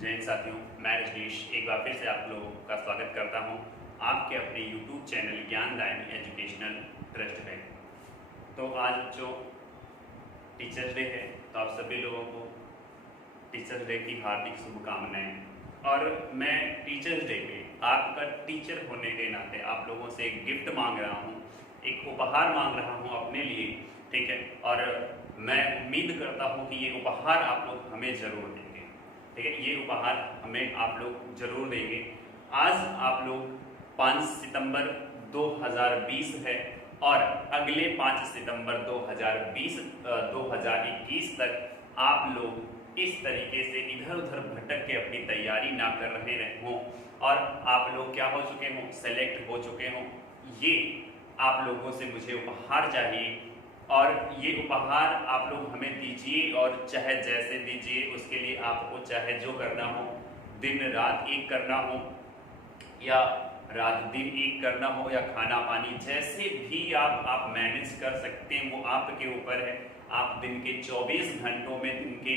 जय हिंद साथियों, मैं रजनीश एक बार फिर से आप लोगों का स्वागत करता हूं आपके अपने YouTube चैनल ज्ञानदायिनी एजुकेशनल ट्रस्ट में। तो आज जो टीचर्स डे है, तो आप सभी लोगों को टीचर्स डे की हार्दिक शुभकामनाएं। और मैं टीचर्स डे पे आपका टीचर होने के नाते आप लोगों से एक गिफ्ट मांग रहा हूँ, एक उपहार मांग रहा हूँ अपने लिए, ठीक है। और मैं उम्मीद करता हूँ कि ये उपहार आप लोग हमें ज़रूर देंगे, ठीक है। ये उपहार हमें आप लोग जरूर देंगे। आज आप लोग 5 सितंबर 2020 है और अगले 5 सितंबर 2021 तक आप लोग इस तरीके से इधर उधर भटक के अपनी तैयारी ना कर रहे हों और आप लोग क्या हो चुके हों, सेलेक्ट हो चुके हों। ये आप लोगों से मुझे उपहार चाहिए और ये उपहार आप लोग हमें दीजिए, और चाहे जैसे दीजिए उसके लिए आपको चाहे जो करना हो, दिन रात एक करना हो या रात दिन एक करना हो या खाना पानी जैसे भी आप मैनेज कर सकते हैं, वो आपके ऊपर है। आप दिन के 24 घंटों में दिन के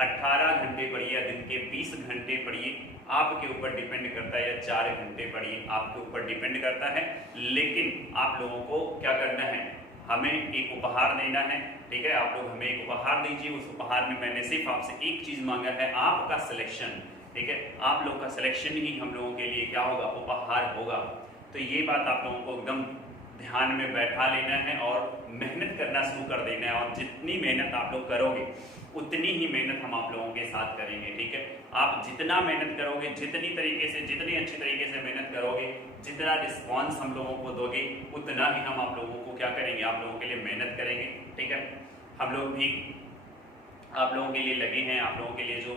18 घंटे पढ़िए या दिन के 20 घंटे पढ़िए, आपके ऊपर डिपेंड करता है, या 4 घंटे पढ़िए, आपके ऊपर डिपेंड करता है। लेकिन आप लोगों को क्या करना है, हमें एक उपहार देना है, ठीक है। आप लोग हमें एक उपहार दीजिए। उस उपहार में मैंने सिर्फ आपसे एक चीज मांगा है, आपका सिलेक्शन, ठीक है। आप लोग का सिलेक्शन ही हम लोगों के लिए क्या होगा, उपहार होगा। तो ये बात आप लोगों को एकदम ध्यान में बैठा लेना है और मेहनत करना शुरू कर देना है। और जितनी मेहनत आप लोग करोगे उतनी ही मेहनत हम आप लोगों के साथ करेंगे, ठीक है। आप जितना मेहनत करोगे, जितनी तरीके से, जितनी अच्छी तरीके से मेहनत करोगे, जितना रिस्पॉन्स हम लोगों को दोगे, उतना ही हम आप लोगों को क्या करेंगे, आप लोगों के लिए मेहनत करेंगे, ठीक है। हम लोग भी आप लोगों के लिए लगे हैं। आप लोगों के लिए जो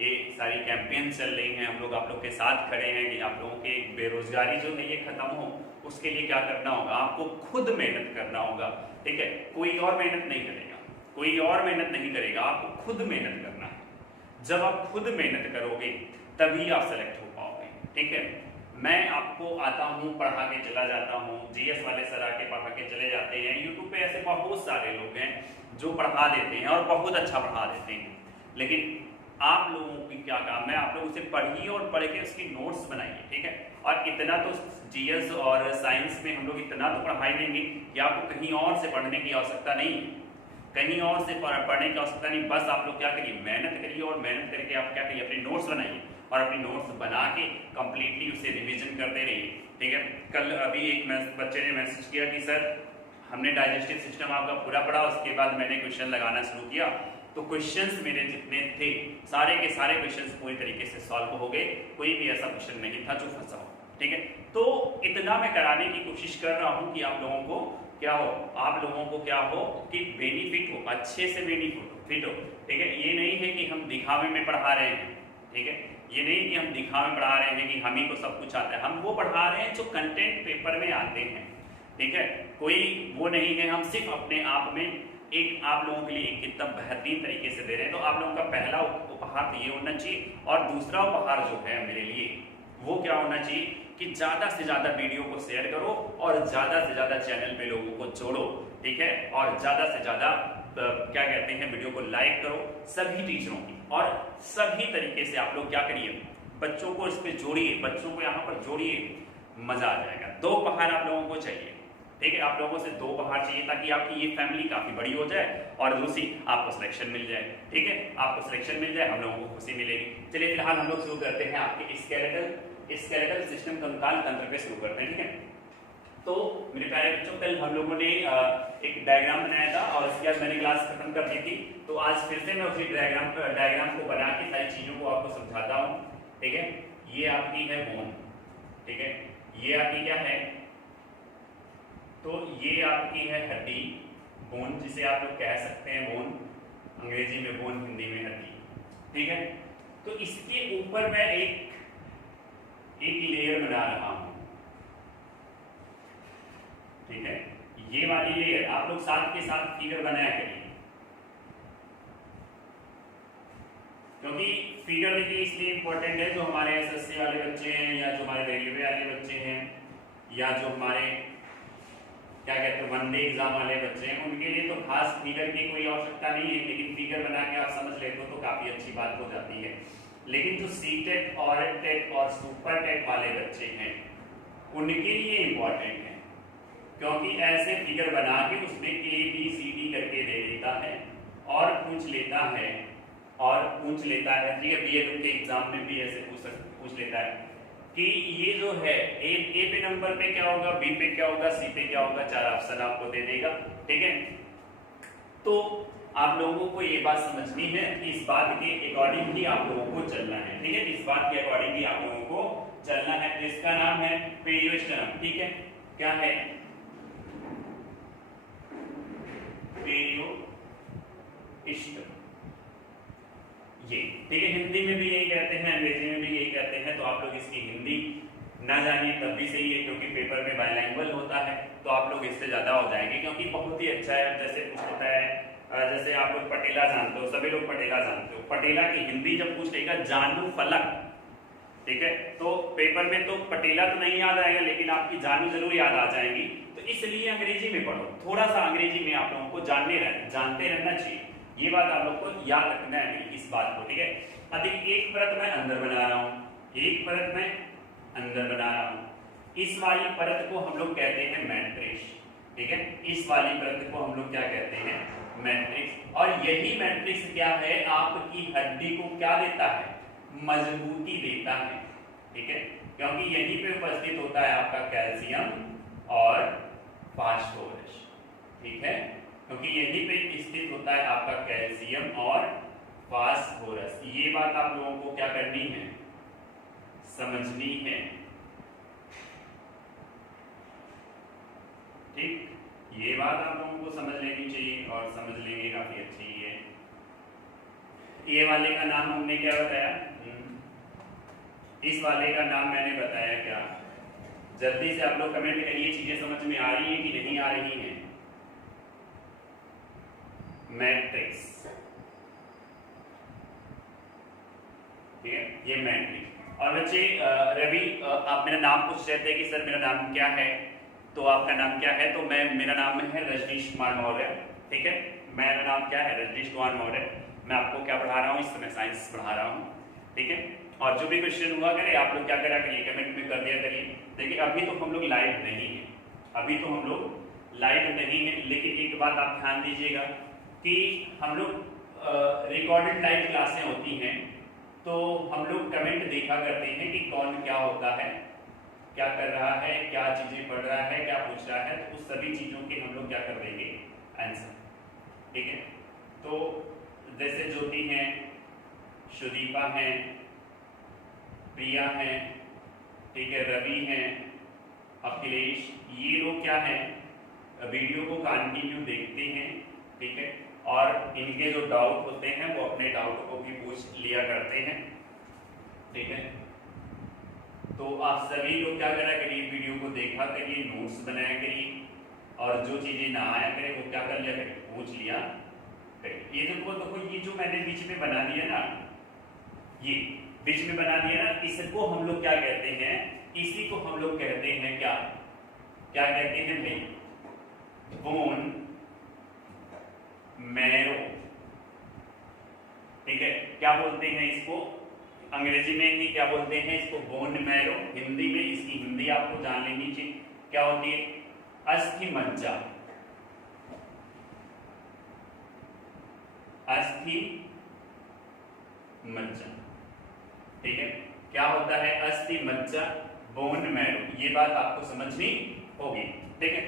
ये सारी कैंपेन चल रही हैं, हम लोग आप लोग के साथ खड़े हैं कि आप लोगों की बेरोजगारी जो है ये खत्म हो, उसके लिए क्या करना होगा, आपको खुद मेहनत करना होगा, ठीक है। कोई और मेहनत नहीं करेगा, कोई और मेहनत नहीं करेगा, आपको खुद मेहनत करना है। जब आप खुद मेहनत करोगे तभी आप सेलेक्ट हो पाओगे, ठीक है। मैं आपको आता हूँ, पढ़ा के चला जाता हूँ, जीएस वाले सर आके पढ़ा के चले जाते हैं। यूट्यूब पे ऐसे बहुत सारे लोग हैं जो पढ़ा देते हैं और बहुत अच्छा पढ़ा देते हैं। लेकिन आप लोगों की क्या काम है, आप लोग उसे पढ़िए और पढ़ के उसकी नोट्स बनाइए, ठीक है। और इतना तो जीएस और साइंस में हम लोग इतना तो पढ़ाई देंगे कि आपको कहीं और से पढ़ने की आवश्यकता नहीं, कहीं और से पढ़ने की आवश्यकता नहीं। बस आप लोग क्या करिए, मेहनत करिए और मेहनत करके आप क्या करिए, अपनी नोट्स बनाइए और अपनी नोट्स बना के कंप्लीटली उसे रिवीजन करते रहिए, ठीक है। कल अभी एक बच्चे ने मैसेज किया कि सर हमने डाइजेस्टिव सिस्टम आपका पूरा पढ़ा, उसके बाद मैंने क्वेश्चन लगाना शुरू किया, तो क्वेश्चंस मेरे जितने थे सारे के सारे क्वेश्चंस पूरी तरीके से सॉल्व हो गए। कोई भी ऐसा क्वेश्चन नहीं था जो फंसा हो, ठीक है। तो इतना मैं कराने की कोशिश कर रहा हूँ कि आप लोगों को क्या हो, आप लोगों को क्या हो कि बेनिफिट हो, अच्छे से बेनिफिट हो, ठीक है। ये नहीं है कि हम दिखावे में पढ़ा रहे हैं, ठीक है। ये नहीं कि हम दिखावे में पढ़ा रहे हैं कि हम ही को सब कुछ आता है। हम वो पढ़ा रहे हैं जो कंटेंट पेपर में आते हैं, ठीक है। कोई वो नहीं है, हम सिर्फ अपने आप में एक आप लोगों के लिए एक कितना बेहतरीन तरीके से दे रहे हैं। तो आप लोगों का पहला उपहार तो ये होना चाहिए, और दूसरा उपहार जो है मेरे लिए वो क्या होना चाहिए कि ज़्यादा से ज़्यादा वीडियो को शेयर करो और ज़्यादा से ज़्यादा चैनल पे लोगों को जोड़ो, ठीक है। और ज़्यादा से ज़्यादा क्या कहते हैं, वीडियो को लाइक करो सभी टीचरों की, और सभी तरीके से आप लोग क्या करिए, बच्चों को इस पर जोड़िए, बच्चों को यहाँ पर जोड़िए, मज़ा आ जाएगा। 2 उपहार आप लोगों को चाहिए, ठीक है। आप लोगों से 2 उपहार चाहिए ताकि आपकी ये फैमिली काफी बड़ी हो जाए और दूसरी आपको सिलेक्शन मिल जाए, ठीक है। आपको सिलेक्शन मिल जाए, हम लोगों को खुशी मिलेगी। चलिए फिलहाल हम लोग शुरू करते हैं आपके स्केलेटल सिस्टम कंकाल तंत्र पे शुरू करते हैं, ठीक है। तो मेरे प्यारे बच्चों, कल हम लोगों ने एक डायग्राम बनाया था और उसके बाद मैंने क्लास खत्म कर दी थी। तो आज फिर से मैं उसी डायग्राम को बना के सारी चीजों को आपको समझाता हूँ, ठीक है। ये आपकी है बोन, ठीक है। ये आपकी क्या है, तो ये आपकी है हड्डी, बोन, जिसे आप लोग कह सकते हैं बोन, अंग्रेजी में बोन, हिंदी में हड्डी, ठीक है। तो इसके ऊपर मैं एक लेयर बना रहा हूं, ठीक है। ये वाली लेयर आप लोग साथ के साथ फिगर बनाया करिए, क्योंकि फिगर देखिए इसलिए इंपॉर्टेंट है, जो हमारे एसएससी वाले बच्चे हैं या जो हमारे रेलवे वाले बच्चे हैं या जो हमारे क्या कहते हैं वनडे एग्जाम वाले बच्चे हैं, उनके लिए तो खास फिगर की कोई आवश्यकता नहीं है, लेकिन फिगर बना के आप समझ लेते हो तो काफी अच्छी बात हो जाती है। लेकिन जो सीटेट और टेट और सुपर टेट वाले बच्चे हैं उनके लिए इंपॉर्टेंट है, क्योंकि ऐसे फिगर बना के उसमें ABCD करके दे देता है और पूछ लेता है ठीक है। BEd के एग्जाम में भी ऐसे पूछ लेता है कि ये जो है ए पे नंबर पे क्या होगा, बी पे क्या होगा, सी पे क्या होगा, 4 ऑप्शन आपको दे देगा, ठीक है। तो आप लोगों को ये बात समझनी है कि इस बात के अकॉर्डिंग ही आप लोगों को चलना है, ठीक है। इस बात के अकॉर्डिंग ही आप लोगों को चलना है। तो इसका नाम है पेरियोस्टेनम, ठीक है। क्या है? पेरियोस्टेनम, ये ठीक है। हिंदी में भी यही कहते हैं, अंग्रेजी में भी यही कहते हैं। तो आप लोग इसकी हिंदी ना जानिए तब भी सही है, क्योंकि पेपर में बाइलैंग्वेज होता है तो आप लोग इससे ज्यादा हो जाएंगे, क्योंकि बहुत ही अच्छा है। जैसे कुछ होता है, जैसे आप लोग पटेला जानते हो, सभी लोग पटेला जानते हो, पटेला की हिंदी जब पूछ लेगा जानू फलक, ठीक है, तो पेपर में तो पटेला तो नहीं याद आएगा, लेकिन आपकी जानू जरूर याद आ जाएगी। तो इसलिए अंग्रेजी में पढ़ो, थोड़ा सा अंग्रेजी में आप लोगों को जानते रहना चाहिए। ये बात आप लोग को याद रखना है इस बात को, ठीक है। अब एक परत मैं अंदर बना रहा हूं, एक परत मैं अंदर बना रहा हूं। इस वाली परत को हम लोग कहते हैं मैट्रिक्स, ठीक है। इस वाली परत को हम लोग क्या कहते हैं? मैट्रिक्स। और यही मैट्रिक्स क्या है, आपकी हड्डी को क्या देता है? मजबूती देता है, ठीक है। क्योंकि यहीं पे उपस्थित होता है आपका कैल्शियम और फास्फोरस, ठीक है। क्योंकि यहीं पे स्थित होता है आपका कैल्शियम और फास्फोरस। ये बात आप लोगों को क्या करनी है? समझनी है, ठीक। ये बात आप लोगों को समझ लेनी चाहिए और समझ लेंगे काफी अच्छी है। ये वाले का नाम हमने क्या बताया? इस वाले का नाम मैंने बताया क्या? जल्दी से आप लोग कमेंट करिए, चीजें समझ में आ रही है कि नहीं आ रही हैं? मैट्रिक्स, ठीक है, ये मैट्रिक्स। और बच्चे रवि आप मेरा नाम पूछ रहे थे कि सर मेरा नाम क्या है, तो आपका नाम क्या है? तो मेरा नाम है रजनीश कुमार मौर्य, ठीक है। मेरा नाम क्या है? रजनीश कुमार मौर्य। मैं आपको क्या पढ़ा रहा हूँ? इस समय साइंस पढ़ा रहा हूँ, ठीक है। और जो भी क्वेश्चन हुआ करे आप लोग क्या करा करिए, कमेंट में कर दिया करिए। देखिए अभी तो हम लोग लाइव नहीं है, अभी तो हम लोग लाइव नहीं है, लेकिन एक बात आप ध्यान दीजिएगा कि हम लोग रिकॉर्डेड लाइव क्लासें होती हैं, तो हम लोग कमेंट देखा करते हैं कि कौन क्या होता है, क्या कर रहा है, क्या चीजें पढ़ रहा है, क्या पूछ रहा है। तो उस सभी चीजों के हम लोग क्या कर देंगे? आंसर, ठीक है। तो जैसे ज्योति हैं, सुदीपा हैं, प्रिया हैं, ठीक है, रवि हैं, अखिलेश, ये लोग क्या हैं? वीडियो को कंटिन्यू देखते हैं, ठीक है। और इनके जो डाउट होते हैं वो अपने डाउट को भी पूछ लिया करते हैं, ठीक है। तो आप सभी लोग क्या करा करिए? वीडियो को देखा करिए, नोट्स बनाया करिए, और जो चीजें ना आया करे वो क्या कर लिया करिए? पूछ लिया करिए। ये देखो ये जो मैंने बीच में बना दिया ना, ये बीच में बना दिया ना, इसको हम लोग क्या कहते हैं? इसी को हम लोग कहते हैं क्या? क्या कहते हैं भाई? बोन मैरो, ठीक है। क्या बोलते हैं इसको? अंग्रेजी में ही क्या बोलते हैं इसको? Bone marrow. हिंदी में इसकी हिंदी आपको जान लेनी चाहिए, क्या होती है? अस्थि मज्जा, अस्थि मज्जा, ठीक है। क्या होता है? अस्थि मज्जा, बोन मैरो। ये बात आपको समझनी होगी, ठीक है।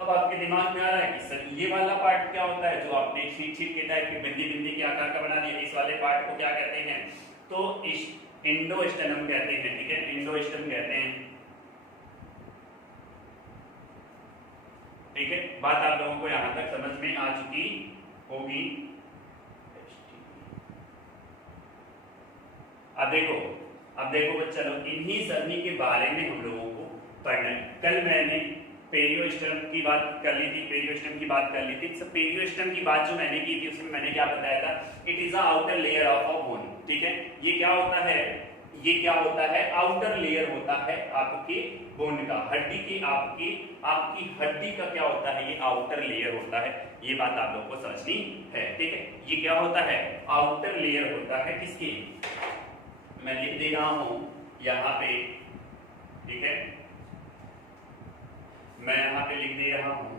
अब आपके दिमाग में आ रहा है कि सर ये वाला पार्ट क्या होता है, जो आपने छीट के टाइप के बिंदी बिंदी के आकार का बना दिया, इस वाले पार्ट को क्या कहते हैं? तो इंडोस्टेनम कहते हैं, ठीक है, इंडोस्टेनम कहते हैं, ठीक है। बात आप लोगों को यहां तक समझ में आ चुकी होगी। अब देखो बच्चा लोग, इन्हीं सभी के बारे में हम लोगों को पढ़ना है। कल मैंने पेरियोस्टेम की बात कर ली थी, पेरियोस्टेम की बात कर ली थी। सब पेरियोस्टेम की बात जो मैंने की थी उसमें मैंने क्या बताया था? It is a outer layer of a bone, ठीक है। ये क्या होता है? ये क्या होता है, आउटर लेयर होता है आपके बोन का, हड्डी की आपकी हड्डी का क्या होता है, ये आउटर लेयर होता है। ये बात आप लोगों को समझनी है, ठीक है। ये क्या होता है, आउटर लेयर होता है किसकी, मैं लिख दे रहा हूं यहां पे, ठीक है, मैं यहां पे लिख दे रहा हूं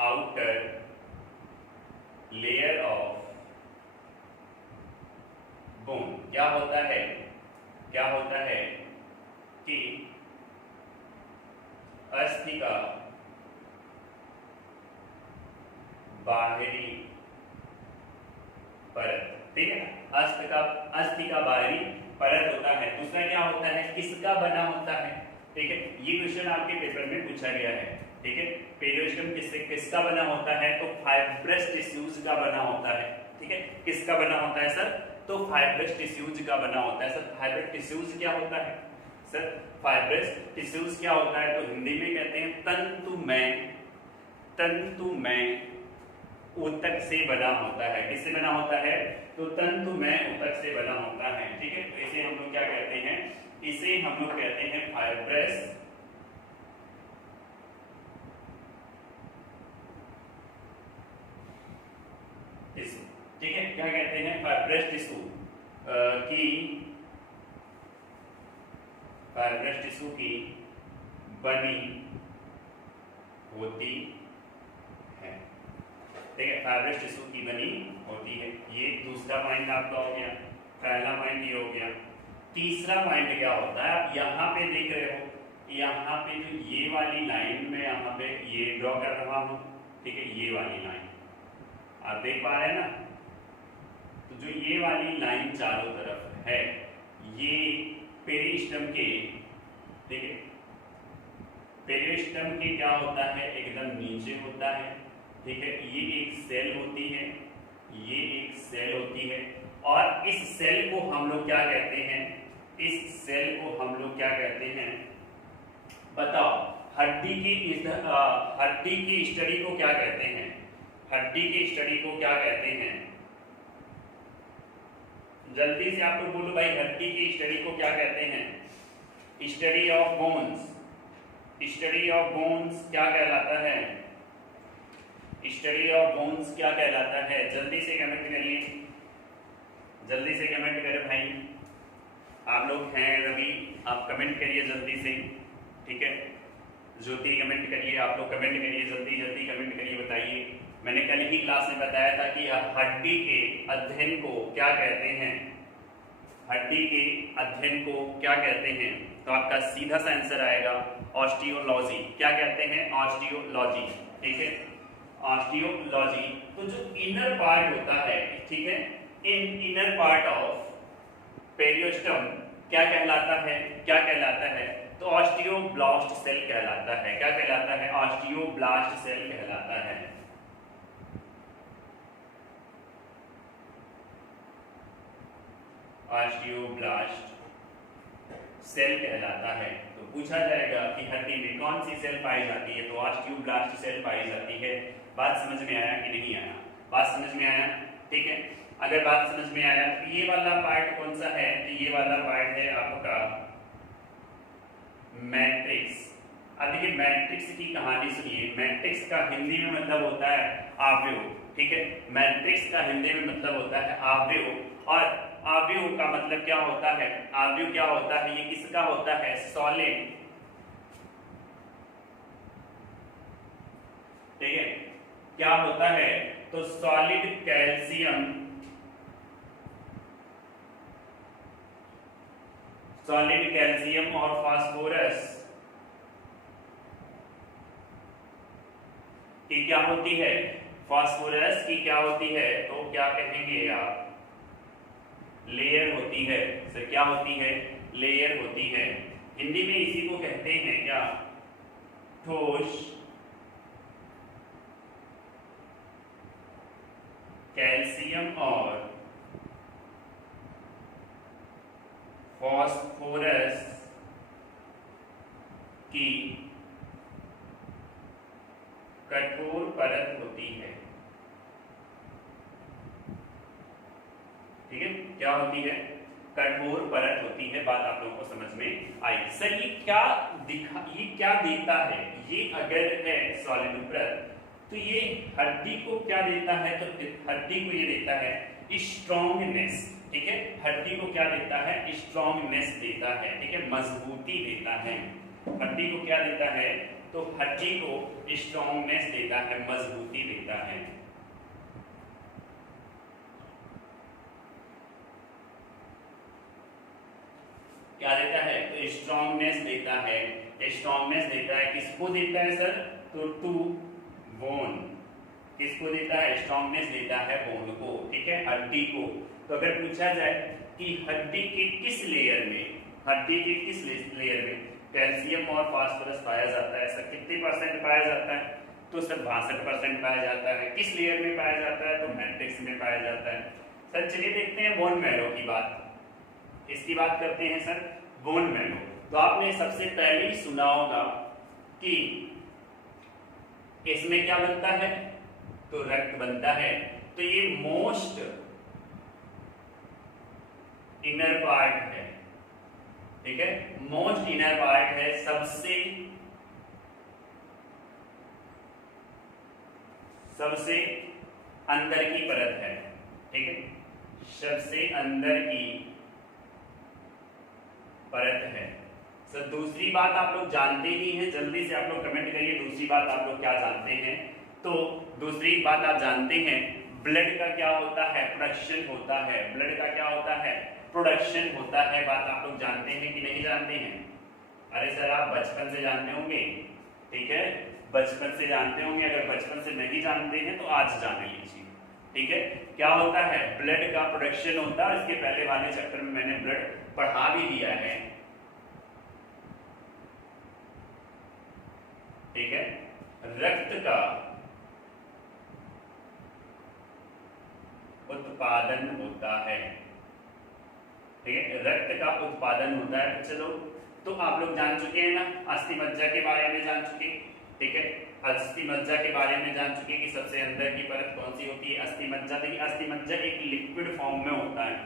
आउटर लेयर ऑफ बोन। क्या होता है कि अस्थि का बाहरी परत, ठीक है, अस्थि का बाहरी परत होता है। दूसरा क्या होता है, किसका बना होता है, ठीक है, ये क्वेश्चन आपके पेपर में पूछा गया है, ठीक है। पेरियोस्टम किसका बना होता है, तो फाइब्रस टिश्यूज का बना होता है, ठीक है। किसका बना होता है सर, तो फाइब्रस टिश्यूज का बना होता है। सर फाइब्रस टिश्यूज क्या होता है, सर फाइब्रस टिश्यूज क्या होता है, तो हिंदी में कहते हैं तंतुमय ऊतक से बना होता है। किससे बना होता है, तो तंतुमय ऊतक से बना होता है, ठीक है। तो इसे हम लोग क्या कहते हैं, इसे हम लोग कहते हैं फाइब्रस टिश्यू, ठीक है। क्या कहते हैं, फाइब्रस टिश्यू की बनी होती है, ठीक है, फाइब्रस टिश्यू की बनी होती है। ये दूसरा पॉइंट आपका हो गया, पहला पॉइंट ये हो गया। तीसरा पॉइंट क्या होता है, आप यहाँ पे देख रहे हो, यहाँ पे जो ये वाली लाइन में यहाँ पे ये ड्रॉ कर रहा हूं, ठीक है, ये वाली लाइन आप देख पा रहे हैं ना, तो जो ये वाली लाइन चारों तरफ है, ये पेरिस्टम के, ठीक है, पेरिस्टम के क्या होता है, एकदम नीचे होता है, ठीक है। ये एक सेल होती है, ये एक सेल होती है, और इस सेल को हम लोग क्या कहते हैं, इस सेल को हम लोग क्या कहते हैं, बताओ, हड्डी की स्टडी को क्या कहते हैं, हड्डी की स्टडी को क्या कहते हैं, जल्दी से आप लोग बोलो भाई, हड्डी की स्टडी को क्या कहते हैं, study of bones, study of bones क्या कहलाता है, स्टडी ऑफ बोन्स क्या कहलाता है, जल्दी से कमेंट करिए, जल्दी से कमेंट करें भाई, आप लोग हैं रवि, आप कमेंट करिए जल्दी से, ठीक है। ज्योति कमेंट करिए, आप लोग कमेंट करिए, जल्दी जल्दी कमेंट करिए, बताइए। मैंने कल ही क्लास में बताया था कि हड्डी के अध्ययन को क्या कहते हैं, हड्डी के अध्ययन को क्या कहते हैं, तो आपका सीधा सा आंसर आएगा ऑस्टियोलॉजी। क्या कहते हैं, ऑस्टियोलॉजी, ठीक है, ऑस्टियोलॉजी। तो जो इनर पार्ट होता है, ठीक है, इन इनर पार्ट ऑफ पेरियोस्टम क्या कहलाता है, क्या कहलाता है, तो ऑस्टियोब्लास्ट सेल कहलाता है। क्या कहलाता है, ऑस्टियोब्लास्ट सेल कहलाता है। ऑस्टियोब्लास्ट सेल कहलाता है। तो पूछा जाएगा कि हड्डी में कौन सी सेल पाई जाती है, तो ऑस्टियोब्लास्ट सेल पाई जाती है। बात समझ में आया कि नहीं आया, बात समझ में आया, ठीक है। अगर बात समझ में आया तो ये वाला पार्ट कौन सा है, तो ये वाला पार्ट है आपका मैट्रिक्स। अब देखिए मैट्रिक्स की कहानी सुनिए, मैट्रिक्स का हिंदी में मतलब होता है आव्यूह, ठीक है, मैट्रिक्स का हिंदी में मतलब होता है आव्यूह। और आव्यूह का मतलब क्या होता है, आव्यूह क्या होता है, ये किसका होता है, सॉलिड, ठीक है, क्या होता है, तो सॉलिड कैल्शियम, सॉलिड कैल्शियम और फास्फोरस की क्या होती है, फास्फोरस की क्या होती है, तो क्या कहेंगे आप, लेयर होती है। सर क्या होती है, लेयर होती है। हिंदी में इसी को कहते हैं क्या, ठोस कैल्शियम और फास्फोरस की कठोर परत होती है, ठीक है, क्या होती है, कठोर परत होती है। बात आप लोगों को समझ में आई। सर ये क्या देता है? ये अगर है सॉलिड परत तो ये हड्डी को क्या देता है? तो हड्डी को ये देता है स्ट्रॉन्गनेस, ठीक है। हड्डी को क्या देता है? स्ट्रॉन्गनेस देता है, ठीक है, मजबूती देता है। हड्डी को क्या देता है? तो हड्डी को स्ट्रॉन्गनेस देता है, मजबूती देता है। क्या देता है? तो स्ट्रॉन्गनेस देता है। स्ट्रॉन्गनेस देता है, किसको देता है सर? तो टू बोन। किसको देता है? स्ट्रॉन्गनेस देता है बोन को, ठीक है, हड्डी को। तो अगर पूछा जाए कि हड्डी के किस लेयर में, हड्डी के किस लेयर में कैल्शियम और फास्फोरस पाया जाता है, सर कितने परसेंट पाया जाता है? तो सर 62% पाया जाता है। किस लेयर में पाया जाता है? तो मैट्रिक्स में पाया जाता है। सर चलिए देखते हैं बोन मैरो की बात, इसकी बात करते हैं सर, बोन मैरो। तो आपने सबसे पहले ही सुना होगा कि इसमें क्या बनता है? तो रक्त बनता है। तो ये मोस्ट इनर पार्ट है, ठीक है, मोस्ट इनर पार्ट है, सबसे अंदर की परत है, ठीक है, सबसे अंदर की परत है। सर दूसरी बात आप लोग जानते ही हैं, जल्दी से आप लोग कमेंट करिए दूसरी बात आप लोग क्या जानते हैं। तो दूसरी बात आप जानते हैं ब्लड का क्या होता है? प्रोडक्शन होता है। ब्लड का क्या होता है? प्रोडक्शन होता है। बात आप लोग जानते हैं कि नहीं जानते हैं? अरे सर आप बचपन से जानते होंगे, ठीक है, बचपन से जानते होंगे। अगर बचपन से नहीं जानते हैं तो आज जान लीजिए, ठीक है। क्या होता है? ब्लड का प्रोडक्शन होता है। इसके पहले वाले चैप्टर में मैंने ब्लड पढ़ा भी दिया है, ठीक है। रक्त का उत्पादन होता है, ठीक है, रक्त का उत्पादन होता है। चलो तो आप लोग जान चुके हैं ना, अस्थि मज्जा के बारे में जान चुके, ठीक है, अस्थि मज्जा के बारे में जान चुके कि सबसे अंदर की परत कौन सी होती है? अस्थि मज्जा। देखिए अस्थि मज्जा एक लिक्विड फॉर्म में होता है,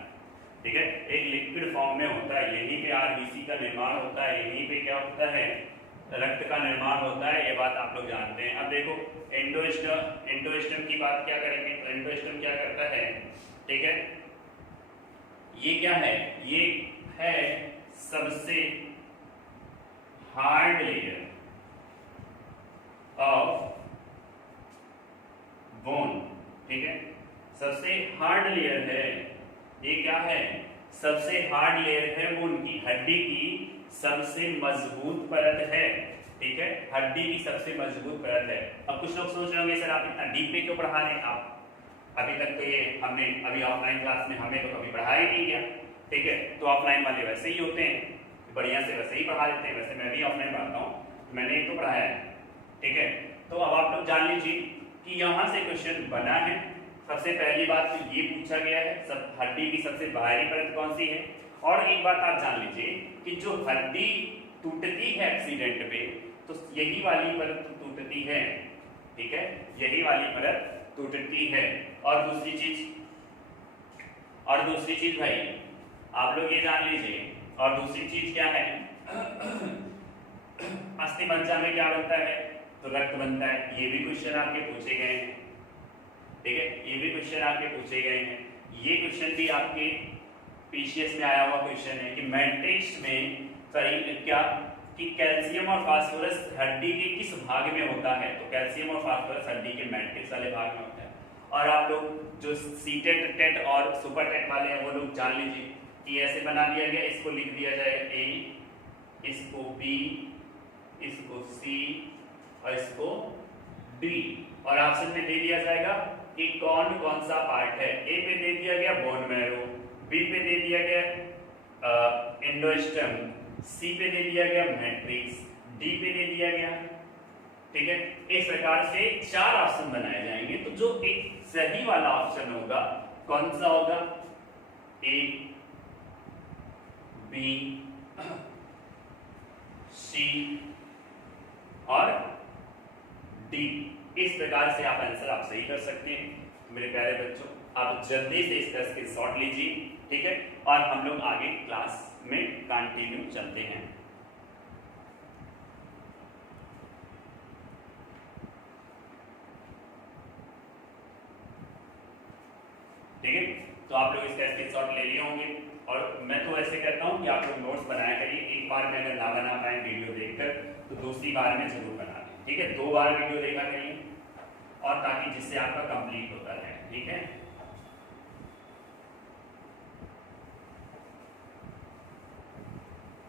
ठीक है, एक लिक्विड फॉर्म में होता है। यहीं पे आरबीसी का निर्माण होता है, यहीं पे क्या होता है? रक्त का निर्माण होता है। ये बात आप लोग जानते हैं। अब देखो एंडोस्टर्म की बात क्या करेंगे? तो एंडोस्टर्म क्या करता है, ठीक है, ये क्या है? ये है सबसे हार्ड लेयर ऑफ बोन, ठीक है, सबसे हार्ड लेयर है। ये क्या है? सबसे हार्ड लेयर है बोन की, हड्डी की सबसे मजबूत परत है, ठीक है, हड्डी की सबसे मजबूत परत है। अब कुछ लोग सोच रहे होंगे सर आप इतना डीप में क्यों पढ़ा रहे हैं? आप अभी तक तो ये हमने अभी ऑफलाइन क्लास में हमें तो कभी पढ़ाया ही नहीं गया, ठीक है, तो ऑफलाइन वाले वैसे ही होते हैं, बढ़िया से वैसे ही पढ़ा देते हैं। वैसे मैं भी ऑफलाइन पढ़ाता हूँ, मैंने एक तो पढ़ाया है, ठीक है। तो अब आप लोग जान लीजिए कि यहाँ से क्वेश्चन बना है। सबसे पहली बात तो ये पूछा गया है, सब हड्डी की सबसे बाहरी परत कौन सी है। और एक बात आप जान लीजिए कि जो हड्डी टूटती है एक्सीडेंट पे, तो यही वाली परत टूटती है, ठीक है, यही वाली परत टूटती है। और दूसरी चीज भाई आप लोग ये जान लीजिए, और दूसरी चीज क्या है? अस्थि मज्जा में क्या बनता है? तो रक्त बनता है। ये भी क्वेश्चन आपके पूछे गए हैं, ठीक है, ये भी क्वेश्चन आपके पूछे गए हैं। ये क्वेश्चन भी आपके पीसीएस में आया हुआ क्वेश्चन है कि मैट्रिक्स में सही क्या कि कैल्शियम और फास्फोरस हड्डी के किस भाग में होता है? तो कैल्शियम और फास्फोरस हड्डी के मैट्रिक्स वाले भाग में होता है। और आप लोग जो सीटेट, टेट और सुपर टेट वाले हैं वो लोग जान लीजिए कि ऐसे बना दिया गया, इसको लिख दिया जाएगा ए, इसको बी, इसको सी और इसको डी, और ऑप्शन में दे दिया जाएगा कि कौन कौन सा पार्ट है। ए पे दे दिया गया बोन मैरो, बी पे दे दिया गया एंडोस्टर्म, सी पे दे दिया गया मैट्रिक्स, डी पे दे दिया गया, ठीक है। इस प्रकार से 4 ऑप्शन बनाए जाएंगे। तो जो एक सही वाला ऑप्शन होगा कौन सा होगा? ए, बी, सी और डी। इस प्रकार से आप आंसर आप सही कर सकते हैं। मेरे प्यारे बच्चों, आप जल्दी से इसका स्क्रीनशॉट लीजिए, ठीक है, और हम लोग आगे क्लास में कंटिन्यू चलते हैं। ठीक है, तो आप लोग इसका स्क्रीनशॉट ले लिए होंगे, और मैं तो ऐसे कहता हूं कि आप लोग नोट्स बनाया करिए। एक बार में अगर ना बना पाए वीडियो देखकर तो दूसरी बार में जरूर बना लें, ठीक है, 2 बार वीडियो देखा करिए, और ताकि जिससे आपका कंप्लीट होता रहे, ठीक है।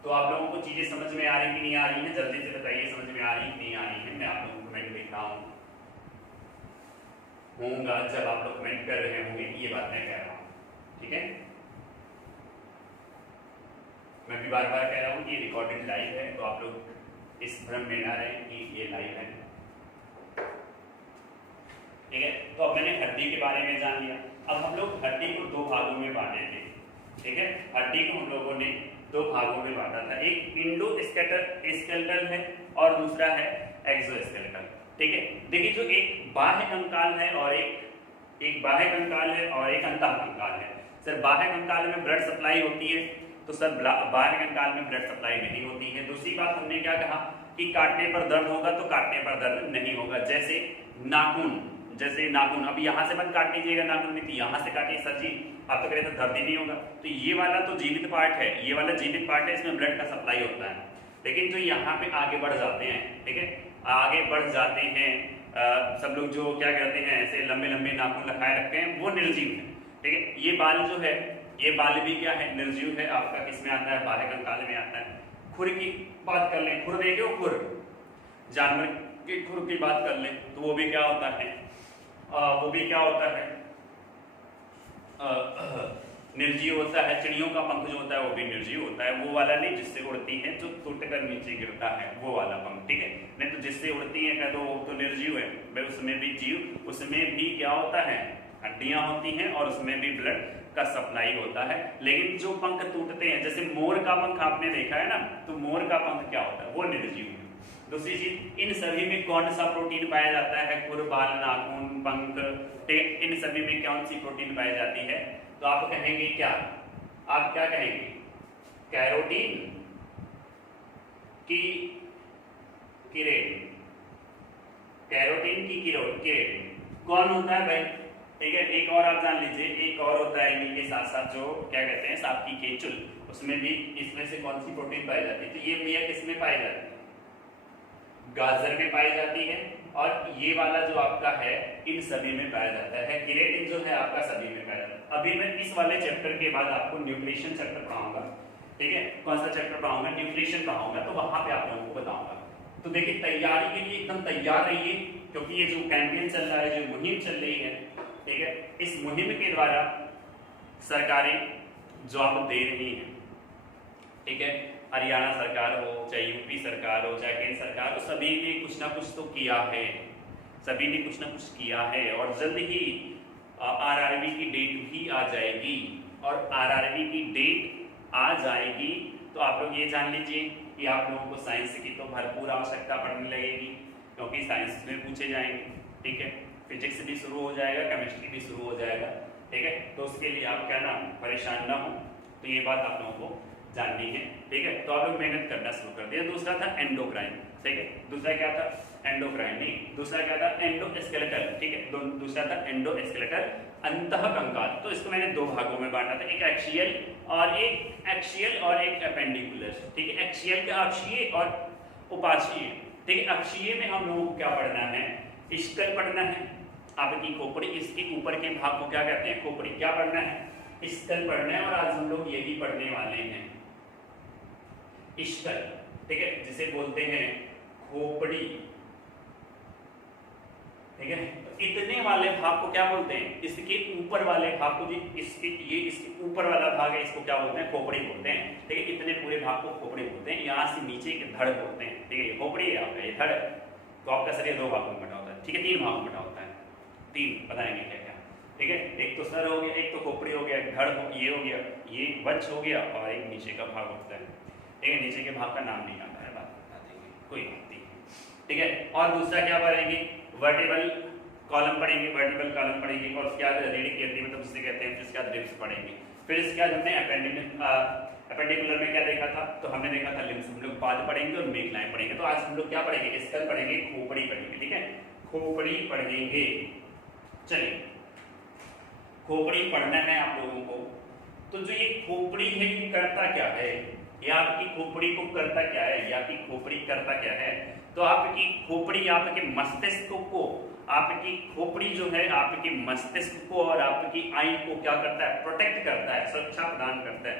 तो आप लोगों को चीजें समझ में आ रही कि नहीं आ रही है, जल्दी से बताइए, समझ में आ रही कि नहीं आ रही है। मैं आप लोगों को कमेंट देख रहा होऊंगा जब आप लोग कमेंट कर रहे होंगे, ये बात मैं कह रहा हूं, ठीक है। मैं भी बार बार कह रहा हूं कि रिकॉर्डेड लाइव है, तो आप लोग इस भ्रम में ना रहें कि ये लाइव है, ठीक है। तो अब मैंने हड्डी के बारे में जान लिया। अब हम लोग हड्डी को 2 भागों में बांटे थे, ठीक है। हड्डी को हम लोगों ने 2 भागों में बांटा था, एक इंडोस्केलेटल है और दूसरा है एक्सोस्केलेटल, ठीक है। देखिए, जो एक बाह्य कंकाल है और एक बाह्य कंकाल है और एक अंतः कंकाल है। सर, बाह्य कंकाल में ब्लड सप्लाई होती है, तो सर बाह्य कंकाल में ब्लड सप्लाई नहीं होती है। दूसरी बात हमने क्या कहा कि काटने पर दर्द होगा, तो काटने पर दर्द नहीं होगा। जैसे नाखून, अब यहाँ से मत काट लीजिएगा नाखून में, तो यहाँ से काटिए। सर जी, आप तो कह रहे थे दर्द ही नहीं होगा, तो ये वाला तो जीवित पार्ट है, ये वाला जीवित पार्ट है, इसमें ब्लड का सप्लाई होता है। लेकिन जो यहाँ पे आगे बढ़ जाते हैं, ठीक है, आगे बढ़ जाते हैं, सब लोग जो क्या कहते हैं, ऐसे लंबे लंबे नाखून लगाए रखते हैं, वो निर्जीव है, ठीक है। ये बाल जो है, ये बाल भी क्या है, निर्जीव है। आपका किसमें आता है, बाह्य कंकाल में आता है। खुर की बात कर लें, खुर देखिए, खुर जानवर के खुर की बात कर लें, तो वो भी क्या होता है, निर्जीव होता है। चिड़ियों का पंख जो होता है वो भी निर्जीव होता है, वो वाला नहीं जिससे उड़ती है, जो टूटकर नीचे गिरता है, वो वाला पंख, ठीक है। नहीं तो जिससे उड़ती है, कह दो वो तो निर्जीव है भाई, उसमें भी जीव, उसमें भी क्या होता है, हड्डियां होती हैं, और उसमें भी ब्लड का सप्लाई होता है। लेकिन जो पंख टूटते हैं, जैसे मोर का पंख आपने देखा है ना, तो मोर का पंख क्या होता है, वो निर्जीव है। दूसरी चीज, इन सभी में कौन सा प्रोटीन पाया जाता है, खुर, बाल, नाखून, पंख, इन सभी में कौन सी प्रोटीन पाई जाती है, तो आप कहेंगे क्या, आप क्या कहेंगे, कैरोटीन की केराटिन, कैरोटीन की केराटिन। कौन होता है भाई, ठीक है। एक और आप जान लीजिए, एक और होता है इन्हीं के साथ साथ, जो क्या कहते हैं, सांप की केचुल, उसमें भी इसमें से कौन सी प्रोटीन पाई जाती है, तो ये मियाँ किसमें पाई जाती है, गाजर में पाई जाती है, और ये वाला जो आपका है इन सभी में पाया जाता है। केराटिन जो है आपका सभी में पाया जाता है। अभी मैं इस वाले चैप्टर के बाद आपको न्यूट्रिशन चैप्टर पढ़ाऊंगा, ठीक है। कौन सा चैप्टर पढ़ाऊंगा, न्यूट्रिशन पढ़ाऊंगा, तो वहां पे आप लोगों को बताऊंगा। तो देखिए, तैयारी के लिए एकदम तैयार रहिए, क्योंकि ये जो कैंपेन चल रहा है, जो मुहिम चल रही है, ठीक है, इस मुहिम के द्वारा सरकारें जॉब दे रही हैं, ठीक है। हरियाणा सरकार हो, चाहे यूपी सरकार हो, चाहे केंद्र सरकार हो, सभी ने कुछ ना कुछ तो किया है, सभी ने कुछ ना कुछ किया है। और जल्द ही आरआरबी की डेट भी आ जाएगी, और आरआरबी की डेट आ जाएगी तो आप लोग ये जान लीजिए कि आप लोगों को साइंस की तो भरपूर आवश्यकता पड़ने लगेगी, क्योंकि साइंस में पूछे जाएंगे, ठीक है। फिजिक्स भी शुरू हो जाएगा, केमिस्ट्री भी शुरू हो जाएगा, ठीक है। तो उसके लिए आप क्या ना परेशान ना हो, तो ये बात आप लोगों को जाननी है, ठीक है। तो आप लोग मेहनत करना शुरू कर दिया। दूसरा था एंडोक्राइन, ठीक है। दूसरा क्या था, एंडोक्राइन नहीं, दूसरा क्या था, एंडोस्केलेटल, ठीक है। दूसरा था एंडोस्केलेटल, अंतः कंकाल। तो इसको मैंने 2 भागों में बांटा था, एक एक्सियल और एक एपेंडिकुलर, ठीक है। एक्सियल का अक्षीय और उपाक्षीय, ठीक है। अक्षीय में हम लोगों को क्या पढ़ना है, स्कल पढ़ना है, आपकी खोपड़ी, इसके ऊपर के भाग को क्या कहते हैं, खोपड़ी। क्या पढ़ना है, स्कल पढ़ना है, और आज हम लोग यही पढ़ने वाले हैं, स्कल, ठीक है, जिसे बोलते हैं खोपड़ी, ठीक है। तो इतने वाले भाग को क्या बोलते हैं, इसके ऊपर वाले भाग को, इसके ऊपर वाला भाग है, इसको क्या बोलते हैं, खोपड़ी बोलते हैं, ठीक है। इतने पूरे भाग को खोपड़ी बोलते हैं। यहाँ से नीचे के धड़ बोलते हैं, ठीक है। ये खोपड़ी है आपका, ये धड़, तो आपका शरीर 2 भागों में बटा होता है, ठीक है, 3 भागों में बटा होता है, 3 बताएंगे क्या क्या, ठीक है। एक तो सर हो गया, एक तो खोपड़ी हो गया, धड़ ये हो गया, ये वक्ष हो गया, और एक नीचे का भाग होता है, ठीक है। नीचे के भाग का नाम नहीं आता है, बात बता देंगे, कोई बात नहीं, ठीक है। और दूसरा क्या पढ़ेंगे, वर्टेबल कॉलम पढ़ेंगे, वर्टिकल कॉलम पढ़ेंगे, और उसके बाद रीढ़ की हड्डी मतलब जिसे कहते हैं, फिर उसके बाद रिब्स पढ़ेंगे। फिर इसके बाद हमने एपेंडिकुलर में क्या देखा था, तो हमने देखा था लिम्स, हम लोग बाद पढ़ेंगे और मेखलाएं पढ़ेंगे। तो आज हम लोग क्या पढ़ेंगे, स्कल पढ़ेंगे, खोपड़ी पढ़ेंगे, ठीक है, खोपड़ी पढ़ेंगे। चलिए, खोपड़ी पढ़ना है आप लोगों को। तो जो ये खोपड़ी है ये करता क्या है, ये आपकी खोपड़ी को करता क्या है, ये आपकी खोपड़ी करता क्या है, तो आपकी खोपड़ी आपके मस्तिष्क को, आपकी खोपड़ी जो है आपके मस्तिष्क को और आपकी आई को क्या करता है, प्रोटेक्ट करता है, सुरक्षा प्रदान करता है,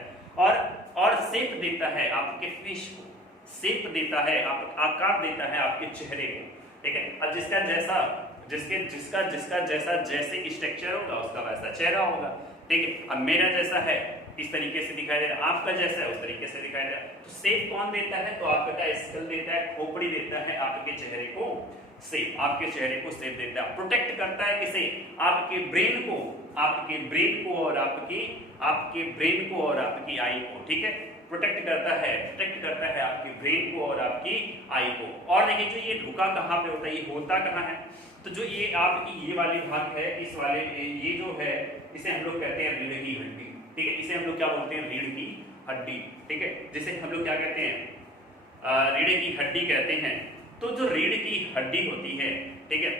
और शेप देता है आपके फेस को, शेप देता है, आप आकार देता है आपके चेहरे को, ठीक है। अब जिसका जैसा जिसका जैसा जैसे स्ट्रक्चर होगा उसका वैसा चेहरा होगा, ठीक है। अब मेरा जैसा है इस तरीके से दिखाई दे रहा है, आपका जैसा है उस तरीके से दिखाई दे रहा है। तो शेप कौन देता है, तो आपका स्कल देता है, खोपड़ी देता है आपके चेहरे को शेप, आपके चेहरे को शेप देता है। प्रोटेक्ट करता है किसे, आपके ब्रेन को, आपके ब्रेन को और आपके ब्रेन को और आपकी आई को, ठीक है, प्रोटेक्ट करता है आपके ब्रेन को और आपकी आई को। और देखिए जो ये रुका कहाँ पे होता है, ये होता कहाँ है, तो जो ये आपकी ये वाली भाग है, इस वाले ये जो है इसे हम लोग कहते हैं रीढ़ की हड्डी, ठीक है, इसे हम लोग क्या बोलते हैं, रीढ़ की हड्डी, ठीक है, जिसे हम लोग क्या कहते हैं, रीढ़ की हड्डी कहते हैं। तो जो रीढ़ की हड्डी होती है, ठीक है,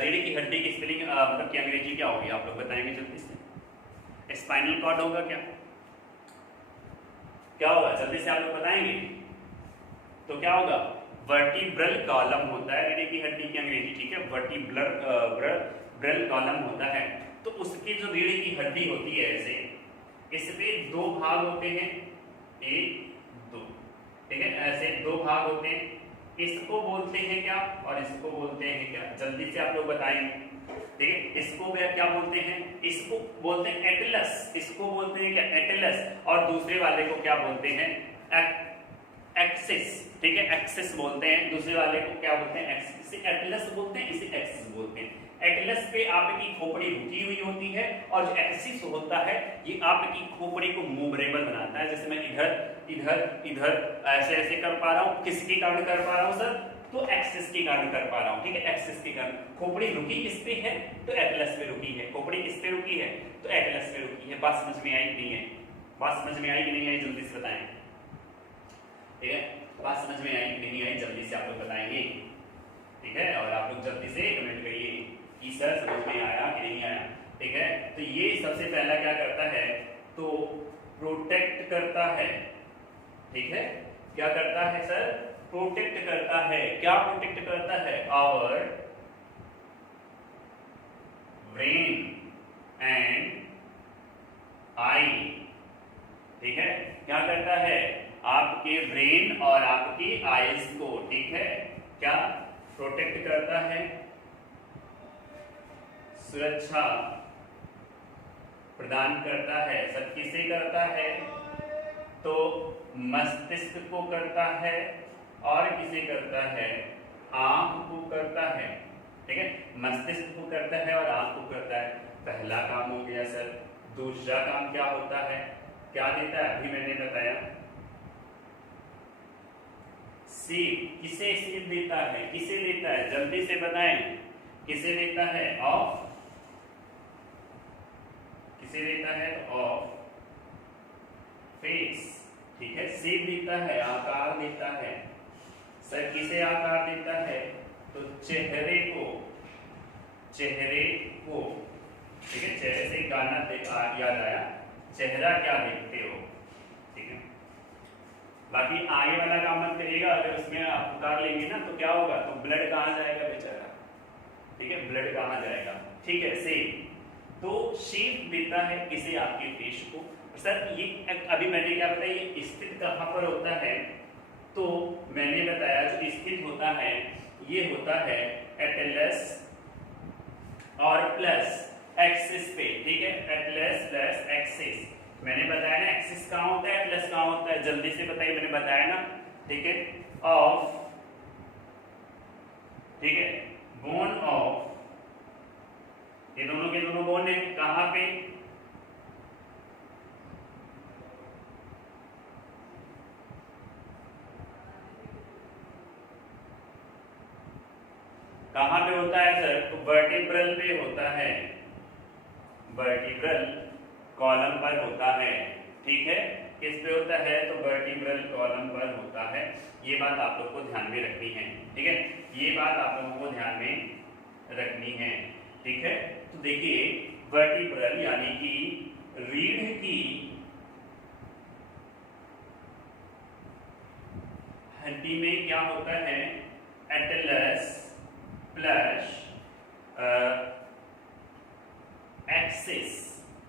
रीढ़ की हड्डी की स्पेलिंग मतलब की अंग्रेजी क्या होगी, आप लोग बताएंगे जल्दी से। स्पाइनल कॉर्ड होगा, क्या होगा, जल्दी से आप लोग बताएंगे, तो क्या होगा, वर्टिब्रल कॉलम होता है रीढ़ की हड्डी की अंग्रेजी, ठीक है, वर्टिब्रल कॉलम होता है। तो उसकी जो रीढ़ की हड्डी होती है, ऐसे इसमें दो भाग होते हैं, एक दो, ठीक है, ऐसे दो भाग होते हैं, इसको बोलते हैं क्या और इसको बोलते हैं क्या, जल्दी से आप लोग बताएंगे, ठीक है। इसको क्या बोलते हैं, इसको बोलते हैं एटलस, इसको बोलते हैं क्या, एटलस, और दूसरे वाले को क्या बोलते हैं, एक्सिस, ठीक है, एक्सिस बोलते हैं, दूसरे वाले को क्या बोलते हैं, एक्सिस, इसे एटलस बोलते हैं, इसे एक्सिस बोलते हैं। एटलस पे आपकी खोपड़ी रुकी हुई होती है, और जो एक्सिस होता है ये आपकी खोपड़ी को मूवरेबल बनाता है। जैसे मैं इधर ऐसे ऐसे कर पा रहा हूँ, किसके कारण कर पा रहा हूँ सर, तो एक्सिस के कारण कर पा रहा हूँ, ठीक है, एक्सिस के कारण। खोपड़ी रुकी किस पे है, तो एटलस पे रुकी है, खोपड़ी किस पे रुकी है, तो एटलस पे रुकी है। बात समझ में आई कि नहीं है, बात समझ में आई कि नहीं आई, जल्दी से बताएं, ठीक है, बात समझ में आई कि नहीं आई, जल्दी से आप लोग बताएंगे, ठीक है, और आप लोग जल्दी से कमेंट करिए कि सर समझ में आया कि नहीं आया, ठीक है। तो ये सबसे पहला क्या करता है, तो प्रोटेक्ट करता है, ठीक है, क्या करता है सर, प्रोटेक्ट करता है, क्या प्रोटेक्ट करता है, आवर ब्रेन एंड आई, ठीक है, क्या करता है, आपके ब्रेन और आपकी आईज को, ठीक है, क्या प्रोटेक्ट करता है, सुरक्षा प्रदान करता है। सब किसे करता है, तो मस्तिष्क को करता है, और किसे करता है, आंख को करता है, ठीक है, मस्तिष्क को करता है और आंख को करता है। पहला काम हो गया सर। दूसरा काम क्या होता है, क्या देता है, अभी मैंने बताया, शेप, किसे शेप देता है, किसे देता है, जल्दी से बताएं, किसे देता है, ऑफ, किसे देता है, ऑफ फेस, ठीक है, शेप देता है, आकार देता है। सर किसे आकार देता है, तो चेहरे को, चेहरे को, ठीक है, चेहरे से गाना याद आया, चेहरा क्या देखते हो, ठीक है। बाकी आगे वाला काम मत करिएगा, अगर उसमें आप उतार लेंगे ना तो क्या होगा, तो ब्लड कहाँ जाएगा बेचारा, ठीक है, ब्लड कहाँ जाएगा, ठीक है। शेप, तो शेप देता है किसे, आपके फेस को। सर ये अभी मैंने क्या बताया, ये स्थित कहाँ पर होता है, तो मैंने बताया जो स्थित होता है ये होता है एटलस और प्लस एक्सिस पे, ठीक है, एटलस प्लस एक्सिस। मैंने बताया ना एक्सिस कहाँ होता है, एटलस कहाँ होता है, जल्दी से बताइए, मैंने बताया ना, ठीक है, ऑफ, ठीक है, बोन ऑफ, ये दोनों के दोनों बोन है, कहाँ पे, कहां पे होता है सर? तो वर्टिब्रल पे होता है, वर्टिब्रल कॉलम पर होता है। ठीक है, किस पे होता है? तो वर्टिब्रल कॉलम पर होता है। ये बात आप लोग को ध्यान में रखनी है। ठीक है, ये बात आप लोगों को ध्यान में रखनी है। ठीक है, तो देखिए वर्टिब्रल यानी कि रीढ़ की हड्डी में क्या होता है? Atlas plus axis.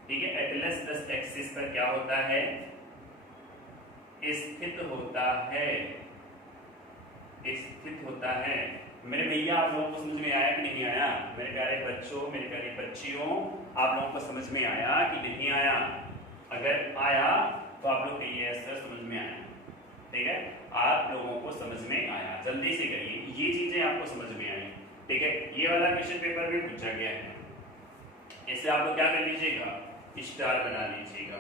ठीक है, एटलस प्लस एक्सिस पर क्या होता है? स्थित होता है, स्थित होता है। मेरे भैया आप लोगों को समझ में आया कि नहीं आया? मेरे प्यारे बच्चों, मेरे प्यारे बच्चियों, आप लोगों को समझ में आया कि नहीं आया? अगर आया तो आप लोग कहिए सर समझ में आया। ठीक है, आप लोगों को समझ में आया, जल्दी से कहिए ये चीजें आपको समझ में आई। ठीक है, ये वाला क्वेश्चन पेपर में पूछा गया है, इससे आप लोग क्या कर लीजिएगा? स्टार बना लीजिएगा।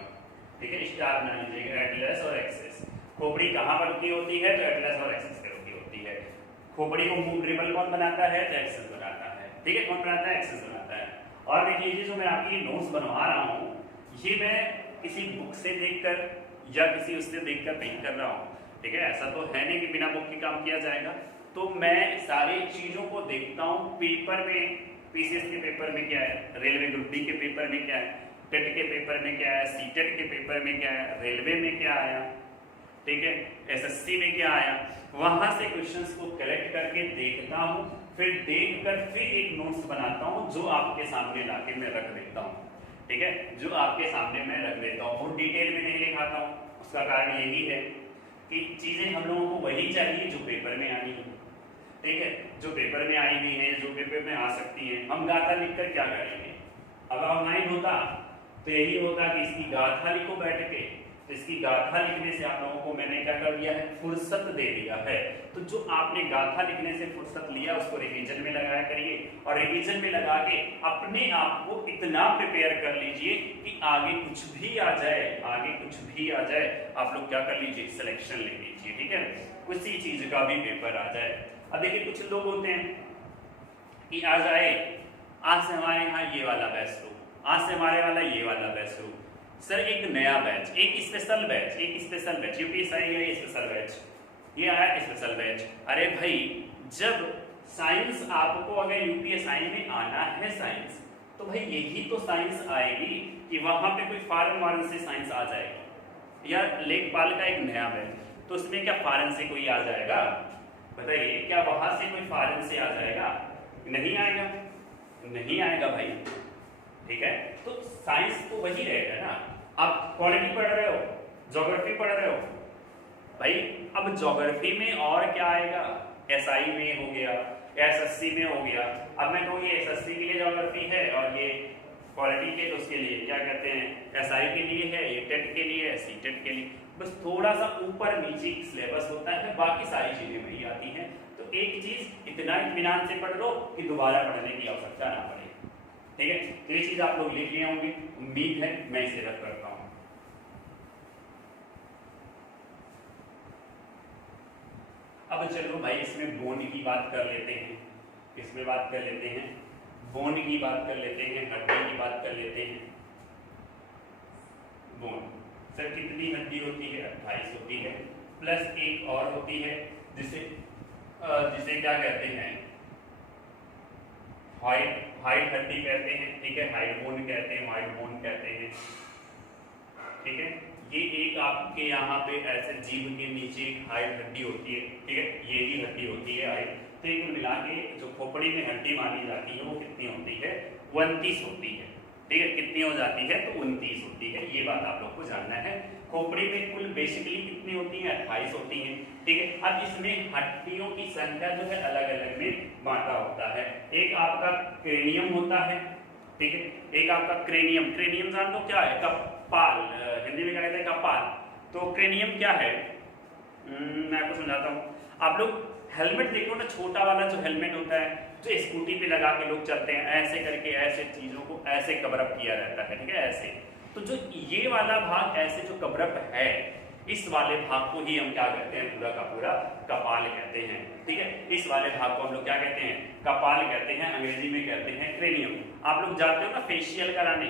ठीक है, स्टार बना लीजिएगा। एटलस और एक्सिस, खोपड़ी कहां पर रुकी होती है? तो एटलस और एक्सिस पे रुकी होती है। खोपड़ी को मूवेबल कौन बनाता है? तो एक्सिस बनाता है। ठीक है, कौन बनाता है? एक्सिस बनाता है। और देखिए ये जो मैं आपकी नोट्स बनवा रहा हूँ, ये मैं किसी बुक से देखकर या किसी उससे देखकर नहीं कर रहा हूँ। ठीक है, ऐसा तो है नहीं कि बिना बुक के काम किया जाएगा। तो मैं सारी चीजों को देखता हूँ पेपर में, पीसीएस के पेपर में क्या है, रेलवे ग्रुप डी के पेपर में क्या है, टेट के पेपर में क्या है, सीटेट के पेपर में क्या है, रेलवे में क्या आया, ठीक है, एसएससी में क्या आया, वहां से क्वेश्चंस को कलेक्ट करके देखता हूँ, फिर देखकर फिर एक नोट्स बनाता हूँ जो आपके सामने लाके मैं रख देता हूँ। ठीक है, जो आपके सामने मैं रख देता हूँ, बहुत डिटेल में नहीं लिखाता हूँ। उसका कारण यही है कि चीजें हम लोगों को वही चाहिए जो पेपर में आनी है। ठीक है, जो पेपर में आई हुई है, जो पेपर में आ सकती है। हम गाथा लिखकर क्या करेंगे? अगर ऑनलाइन होता तो यही होता कि इसकी गाथा लिखो बैठ के, तो इसकी गाथा लिखने से आप लोगों को मैंने क्या कर दिया है? फुर्सत दे दिया है। तो जो आपने गाथा लिखने से फुर्सत लिया उसको रिवीजन में लगाया करिए, और रिवीजन में लगा के अपने आप को इतना प्रिपेयर कर लीजिए कि आगे कुछ भी आ जाए, आगे कुछ भी आ जाए, आप लोग क्या कर लीजिए? सिलेक्शन ले लीजिए। ठीक है, किसी चीज का भी पेपर आ जाए। अब देखिए कुछ लोग होते हैं कि आ जाए, आज से हमारे यहाँ ये वाला बैच लो, आज से हमारे वाला ये वाला बैच लो, सर एक नया बैच, एक स्पेशल बैच, एक स्पेशल बैच, यूपीएसआई है स्पेशल बैच, ये आया स्पेशल बैच। अरे भाई, जब साइंस आपको अगर यूपीएसआई में आना है साइंस, तो भाई यही तो साइंस आएगी कि वहां पे कोई फॉरेन वारन से साइंस आ जाएगा, या लेखपाल का एक नया बैच, तो उसमें क्या फॉरेन से कोई आ जाएगा? बताइए, क्या वहां से कोई फॉरेन से आ जाएगा? नहीं आएगा, नहीं आएगा भाई। ठीक है, तो साइंस तो वही रहेगा ना। आप पॉलिटी पढ़ रहे हो, ज्योग्राफी पढ़ रहे हो भाई, अब ज्योग्राफी में और क्या आएगा? एसआई में हो गया, एसएससी में हो गया। अब मैं कहूँ ये एसएससी के लिए ज्योग्राफी है और ये पॉलिटी के उसके लिए क्या कहते हैं, एसआई के लिए है, ये टेट के लिए है, सीटेट के लिए। बस थोड़ा सा ऊपर नीचे सिलेबस होता है, बाकी सारी चीजें वही आती हैं। तो एक चीज इतना इत्मीनान से पढ़ लो कि दोबारा पढ़ने की आवश्यकता ना पड़े। ठीक है, तो ये चीज आप लोग लिख लिए होंगे, उम्मीद है। मैं इसे रख करता हूं। अब चलो भाई इसमें बोन की बात कर लेते हैं, किसमें बात कर लेते हैं? बोन की बात कर लेते हैं, हड्डी की बात कर लेते हैं। बोन सर कितनी हड्डी होती है? 28 होती है, प्लस एक और होती है जिसे क्या कहते हैं? हाइड हड्डी कहते हैं। ठीक है, हाइड बोन कहते हैं, वाइड बोन कहते हैं। ठीक है, ये एक आपके यहाँ पे ऐसे जीभ के नीचे एक हाइड हड्डी होती है। ठीक है, ये ही हड्डी होती है हाइड। तो एक मिला के जो खोपड़ी में हड्डी मानी जाती है वो कितनी होती है? 29 होती है। ठीक है, कितनी हो जाती है? तो 29 होती है। ये बात आप लोग को जानना है। खोपड़ी में कुल बेसिकली कितनी होती है? 28 होती है। ठीक है, अब इसमें हड्डियों की संख्या जो है अलग अलग में बांटा होता है। एक आपका क्रेनियम होता है, ठीक है, एक आपका क्रेनियम। क्रेनियम जान दो क्या है? कपाल, हिंदी में क्या कहते हैं? कपाल। तो क्रेनियम क्या है? मैं आपको समझाता हूँ। आप लोग हेलमेट देखो ना, छोटा वाला जो हेलमेट होता है जो स्कूटी पे लगा के लोग चलते हैं, ऐसे करके ऐसे चीजों को ऐसे कवर अप किया रहता है। ठीक है, ऐसे। तो जो ये वाला भाग ऐसे जो कवर अप है, इस वाले भाग को ही हम क्या कहते हैं, पूरा का पूरा कपाल कहते हैं। ठीक है, इस वाले भाग को हम लोग क्या कहते हैं, कपाल कहते हैं, अंग्रेजी में कहते हैं क्रेनियम। आप लोग जाते हो ना फेशियल कराने,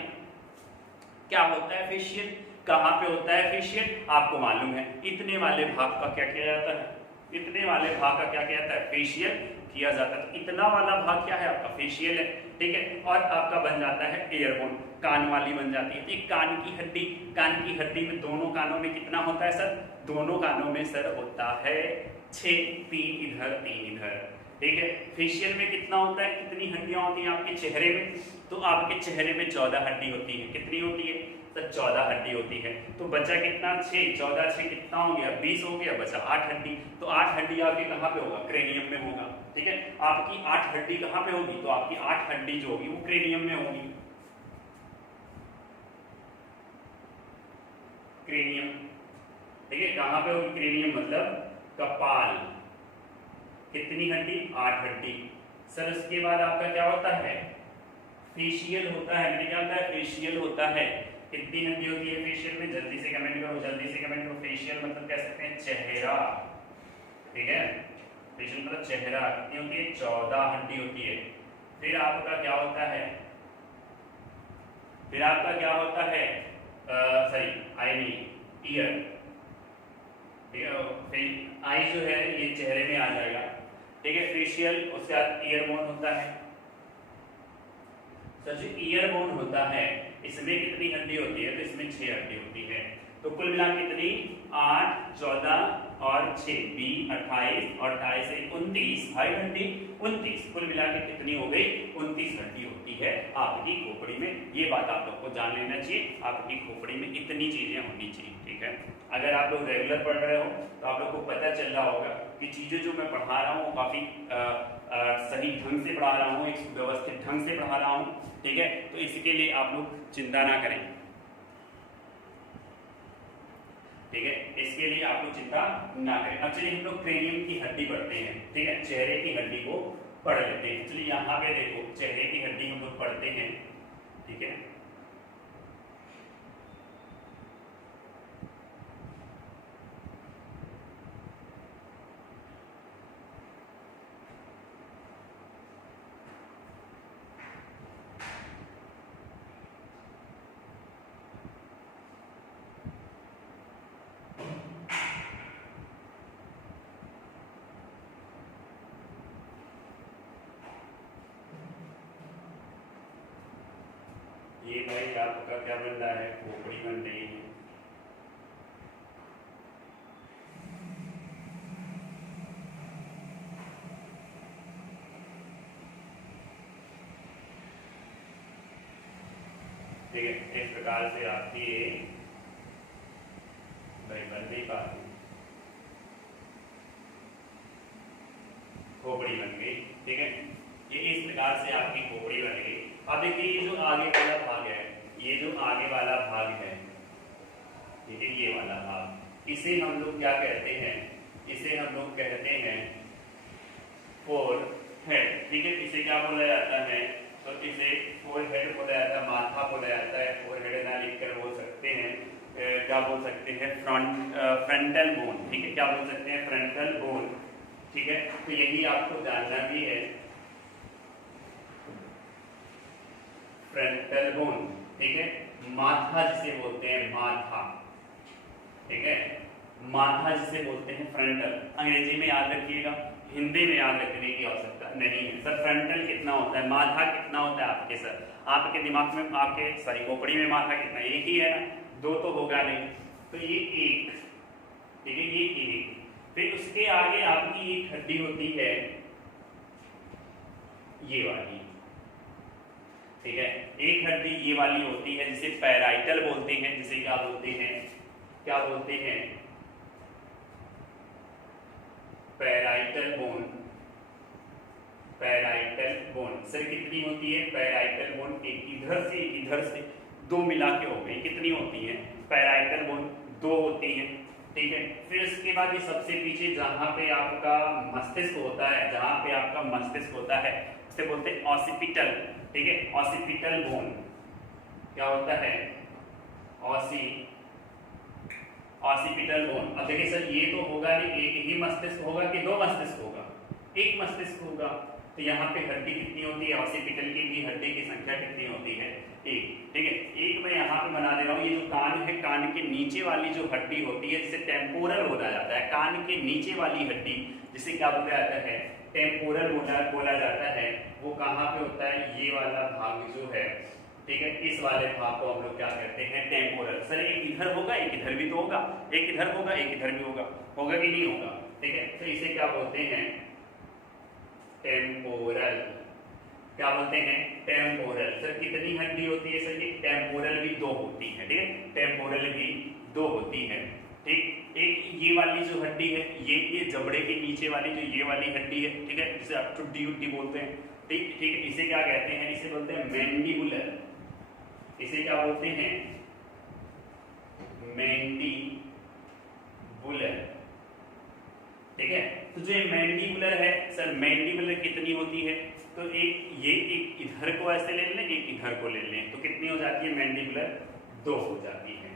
क्या होता है फेशियल, कहाँ पे होता है फेशियल, आपको मालूम है। इतने वाले भाग का क्या किया जाता है, इतने वाले भाग का क्या किया जाता है, फेशियल किया जाता है। तो इतना वाला भाग क्या है आपका, फेशियल है। ठीक है, और आपका बन जाता है एयरबोन, कान वाली बन जाती है। एक कान की हड्डी, कान की हड्डी में दोनों कानों में कितना होता है सर, दोनों कानों में सर होता है 6, 3 इधर 3 इधर। ठीक है, फेशियल में कितना होता है, कितनी हड्डियां होती हैं आपके चेहरे में, तो आपके चेहरे में 14 हड्डी होती है। कितनी होती है सर, 14 हड्डी होती है। तो बचा कितना, 6, 14 6 कितना हो गया, 20 हो गया, बचा 8 हड्डी। तो 8 हड्डी आपके कहाँ पे होगा, क्रेनियम में होगा। ठीक है, आपकी 8 हड्डी कहाँ पे होगी, तो आपकी 8 हड्डी जो होगी वो क्रेनियम में होगी। क्रेनियम, ठीक है, कहाँ पे होगी क्रेनियम, मतलब कपाल। कितनी हड्डी, 8 हड्डी। सर उसके बाद आपका क्या होता है, फेशियल होता है। क्या होता है, फेशियल होता है। कितनी हड्डी होती है फेशियल में, जल्दी से कमेंट करो, जल्दी से कमेंट करो। फेशियल मतलब कह सकते हैं चेहरा। ठीक है, फेशियल मतलब चेहरा। कितनी होती है, 14 हड्डी होती है। फिर आपका क्या होता है, फिर आपका क्या होता है, सॉरी आई मीन ईयर। ठीक है, फिर आई जो है ये चेहरे में आ जाएगा। ठीक है, फेशियल, उसके बाद ईयरबोन होता है। सर जो ईयरबोन होता है इसमें कितनी हड्डी होती है, तो इसमें 6 हड्डी होती है। तो कुल मिला कितनी, 8, 14 और 6, 20, 28 और 28 से 29, 2 हड्डी 29, कुल मिला के कितनी हो गई, 29 हड्डी होती है आपकी खोपड़ी में। ये बात आप लोग को जान लेना चाहिए, आपकी खोपड़ी में इतनी चीजें होनी चाहिए। ठीक है, अगर आप लोग रेगुलर पढ़ रहे हो तो आप लोग को पता चल रहा होगा कि चीजें जो मैं पढ़ा रहा हूँ वो काफी सही ढंग से पढ़ा रहा हूँ, एक व्यवस्थित ढंग से पढ़ा रहा हूँ। ठीक है, तो इसके लिए आप लोग चिंता ना करें। ठीक है, इसके लिए आप लोग चिंता ना करें। अब चलिए हम लोग क्रेनियम की हड्डी पढ़ते हैं। ठीक है, चेहरे की हड्डी को पढ़ लेते हैं। चलिए यहाँ पे देखो, चेहरे की हड्डी हम लोग पढ़ते हैं। ठीक है, ये भाई आपका क्या बन रहा है, खोपड़ी बन रही है। ठीक है, इस प्रकार से आपकी भाई बन नहीं पाती, खोपड़ी बन गई। ठीक है, ये इस प्रकार से आपकी खोपड़ी बन गई। अब देखिए ये जो आगे वाला भाग है, ये जो आगे वाला भाग है, ठीक है, ये वाला भाग, इसे हम लोग क्या कहते हैं, इसे हम लोग कहते हैं फोरहेड। ठीक है, इसे क्या बोला जाता है, तो इसे फोरहेड बोला जाता है, माथा बोला जाता है। फोरहेड ना लिखकर बोल सकते हैं, क्या बोल सकते हैं, फ्रंटल बोन। ठीक है, क्या बोल सकते हैं, फ्रंटल बोन। ठीक है, तो यही आपको जानना भी है, फ्रंटल बोन। ठीक है, माथा जिसे बोलते हैं, माथा। ठीक है, माथा जिसे बोलते हैं फ्रंटल। अंग्रेजी में याद रखिएगा, हिंदी में याद रखने की आवश्यकता नहीं है। सर फ्रंटल कितना होता है, माथा कितना होता है आपके, सर आपके दिमाग में, आपके सॉरी खोपड़ी में माथा कितना, एक ही है ना, 2 तो होगा नहीं, तो ये 1। ठीक है, ये 1। फिर उसके आगे आपकी एक हड्डी होती है, ये वाली। ठीक है, एक हड्डी ये वाली होती है जिसे पैराइटल बोलते हैं, जिसे क्या बोलते हैं, क्या बोलते हैं, parietal bone. Parietal bone sir कितनी होती है, पैराइटल बोन एक इधर से 2 मिला के हो गई, कितनी होती है, पैराइटल बोन 2 होती है। ठीक है, फिर उसके बाद ये सबसे पीछे जहां पे आपका मस्तिष्क होता है, जहां पे आपका मस्तिष्क होता है उसे बोलते हैं ऑसिपिटल। ठीक है, ऑसिपिटल बोन क्या होता है, ऑसिपिटल ऑसिपिटल बोन। अब देखिए सर ये तो होगा नहीं, एक ही मस्तिष्क होगा कि दो मस्तिष्क होगा? एक मस्तिष्क होगा। तो यहाँ पे हड्डी कितनी होती है? ऑसिपिटल की भी हड्डी की संख्या कितनी होती है? एक। ठीक है, एक मैं यहाँ पे बना दे रहा हूँ। ये जो कान है, कान के नीचे वाली जो हड्डी होती है जिसे टेम्पोरल बोला जाता है, कान के नीचे वाली हड्डी जिसे क्या बोला जाता है? टेम्पोरल बोला जाता है। वो कहाँ पे होता है? ये वाला भाग जो है, ठीक है, इस वाले भाग को हम लोग क्या कहते हैं? टेम्पोरल। सर एक इधर होगा, एक इधर भी तो होगा, एक इधर होगा, एक इधर भी होगा, होगा कि नहीं होगा? ठीक है, तो इसे क्या बोलते हैं? टेम्पोरल। क्या बोलते हैं? टेम्पोरल। सर कितनी हड्डी होती है? सर ये टेम्पोरल भी दो होती है। ठीक है, टेम्पोरल भी दो होती है। ठीक, एक ये वाली जो हड्डी है, ये जबड़े के नीचे वाली जो ये वाली हड्डी है, ठीक है, जिसे आप टुड्डी उड्डी बोलते हैं। ठीक ठीक है, इसे क्या कहते हैं? इसे बोलते हैं मैंडिबुलर। इसे क्या बोलते हैं? मैंडिबुलर। ठीक है, तो जो ये मैंडिबुलर है सर, मैंडिबुलर कितनी होती है? तो एक इधर को ऐसे ले लें, एक इधर को ले लें, तो कितनी हो जाती है? मैंडिबुलर दो हो जाती है।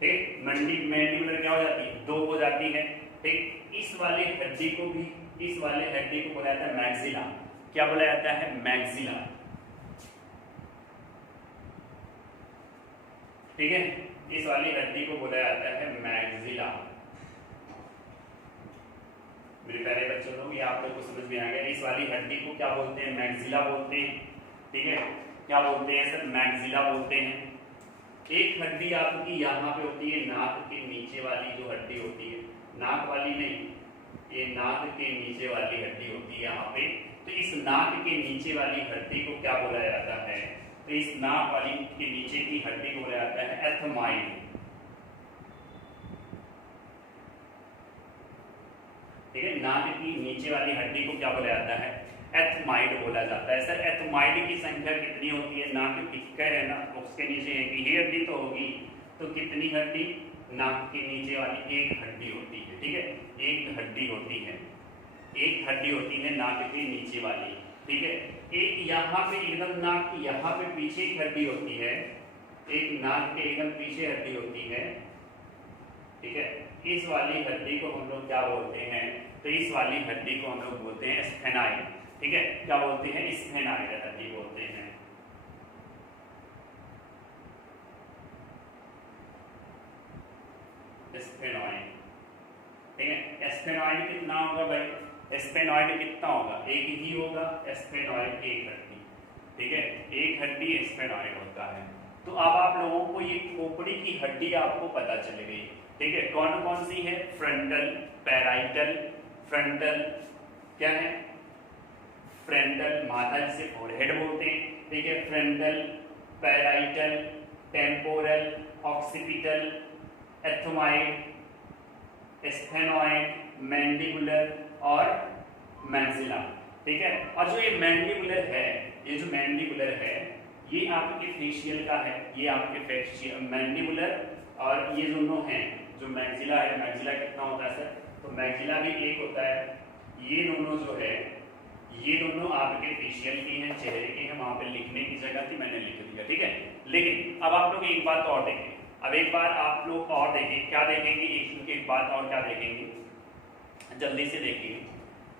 ठीक, मैंडिबुलर क्या हो जाती है? दो हो जाती है। ठीक, इस वाले हड्डी को भी, इस वाले हड्डी को बोला जाता है मैक्सिला। क्या बोला जाता है? मैक्सिला। ठीक है, इस वाली हड्डी को बोला जाता है मैक्सिला। मेरे प्यारे बच्चों लोग, ये आप लोग को समझ में आ गया? इस वाली हड्डी को क्या बोलते हैं? मैक्सिला बोलते हैं। ठीक है, क्या बोलते हैं सर? मैक्सिला बोलते हैं। एक हड्डी आपकी यहाँ पे होती है, नाक के नीचे वाली जो हड्डी होती है, नाक वाली नहीं, ये नाक के नीचे वाली हड्डी होती है यहाँ पे। तो इस नाक के नीचे वाली हड्डी को क्या बोला जाता है? तो इस नाक वाली के नीचे की हड्डी को बोला जाता है एथमाइड। ठीक है, नाक की नीचे वाली हड्डी को क्या बोला जाता है? एथमाइड बोला जाता है। सर एथमाइड की संख्या कितनी होती है? नाक कितने है ना, उसके नीचे एक ही हड्डी तो होगी, तो कितनी हड्डी? नाक के नीचे वाली एक हड्डी होती है। ठीक है, एक हड्डी होती है, एक हड्डी होती है नाक के नीचे वाली। ठीक है, एक यहाँ पे एकदम नाक की यहाँ पे पीछे एक हड्डी होती है, एक नाक के एकदम पीछे हड्डी होती है। ठीक है, इस वाली हड्डी को हम लोग क्या बोलते हैं? तो इस वाली हड्डी को हम लोग बोलते हैं स्फेनाइड। ठीक है, क्या बोलते हैं? स्फेनाइड हड्डी बोलते हैं। स्फेनॉइड। ठीक है, स्फेनॉइड कितना होगा भाई? स्फेनॉइड कितना होगा? एक ही होगा। स्फेनॉइड एक हड्डी। ठीक है, एक हड्डी स्फेनॉइड होता है। तो अब आप लोगों को ये खोपड़ी की हड्डी आपको पता चल गई। ठीक है, कौन कौन सी है? Frontal, parietal. फ्रंटल क्या है? फ्रंटल माथा जिसे फोरहेड बोलते हैं। ठीक है, frontal, parietal, temporal, occipital, ethmoid, sphenoid, mandibular और मैक्सिला। ठीक है, और जो ये मैंडिबुलर है, ये जो मैंडिबुलर है, ये आपके फेशियल का है। ये आपके फेशियल मैंडिबुलर और ये दोनों हैं, जो मैक्सिला है, मैक्सिला कितना होता है सर? तो मैक्सिला भी एक होता है। ये दोनों जो है, ये दोनों आपके फेशियल की हैं, चेहरे की हैं। वहां पे लिखने की जगह थी, मैंने लिख दिया। ठीक है, लेकिन अब आप लोग एक बात और देखें। अब एक बार आप लोग और देखें, क्या देखेंगे? एक बात और क्या देखेंगे? जल्दी से देखिए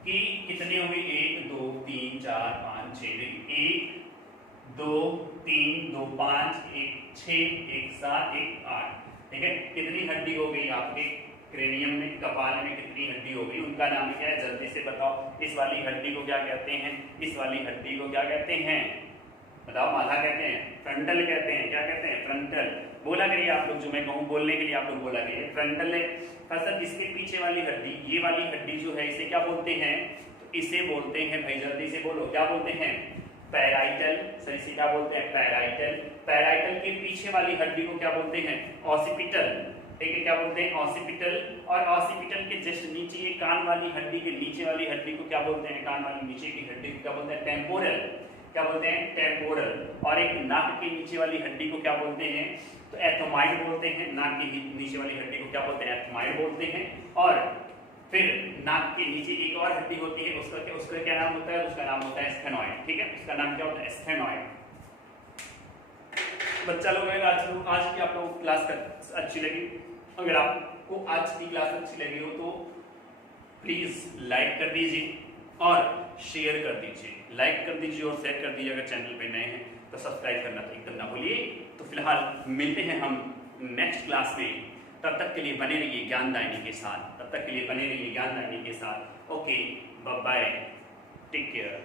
कि कितनी होगी? 1 2 3 4 5 6। 1 2 3 2 5 1 6 1 7 1 8। ठीक है, कितनी हड्डी हो गई आपके क्रेनियम में, कपाल में कितनी हड्डी हो गई? उनका नाम क्या है? जल्दी से बताओ। इस वाली हड्डी को क्या कहते हैं? इस वाली हड्डी को क्या कहते हैं? बताओ। माथा कहते हैं, फ्रंटल कहते हैं, क्या कहते हैं? फ्रंटल। बोला करिए आप लोग, जो मैं कहूँ बोलने के लिए आप लोग बोला करिए। फ्रंटल है। सर इसके पीछे वाली हड्डी, ये वाली हड्डी जो है, इसे क्या बोलते हैं? तो इसे बोलते हैं भाई, जल्दी से बोलो, क्या बोलते हैं? पैराइटल। सर इसे क्या बोलते हैं? पैराइटल। पैराइटल के पीछे वाली हड्डी को क्या बोलते हैं? ऑसिपिटल। ठीक है, क्या बोलते हैं? ऑसिपिटल। और ऑसिपिटल के जस्ट नीचे ये कान वाली हड्डी के नीचे वाली हड्डी को क्या बोलते हैं? कान वाली नीचे की हड्डी को क्या बोलते हैं? टेम्पोरल। क्या बोलते हैं? टेम्पोरल। और एक नाक के नीचे वाली हड्डी को क्या बोलते हैं? तो एथमाइड बोलते हैं। नाक के नीचे वाली हड्डी को क्या बोलते हैं? एथमाइड बोलते हैं। और फिर नाक के नीचे एक और हड्डी होती है, उसका क्या नाम होता है? उसका नाम होता है स्फेनॉइड। ठीक है, उसका नाम क्या होता है? स्फेनॉइड। बच्चा लोग आज की आप लोगों को क्लास अच्छी लगी? अगर आपको आज की क्लास अच्छी लगी हो तो प्लीज लाइक कर दीजिए और शेयर कर दीजिए, लाइक कर दीजिए और शेयर कर दीजिए। अगर चैनल पे नए हैं तो सब्सक्राइब करना तो एकदम ना भूलिए। तो फिलहाल मिलते हैं हम नेक्स्ट क्लास में, तब तक के लिए बने रहिए ज्ञानदायिनी के साथ, तब तक के लिए बने रहिए ज्ञानदायिनी के साथ। Okay, bye bye, take care.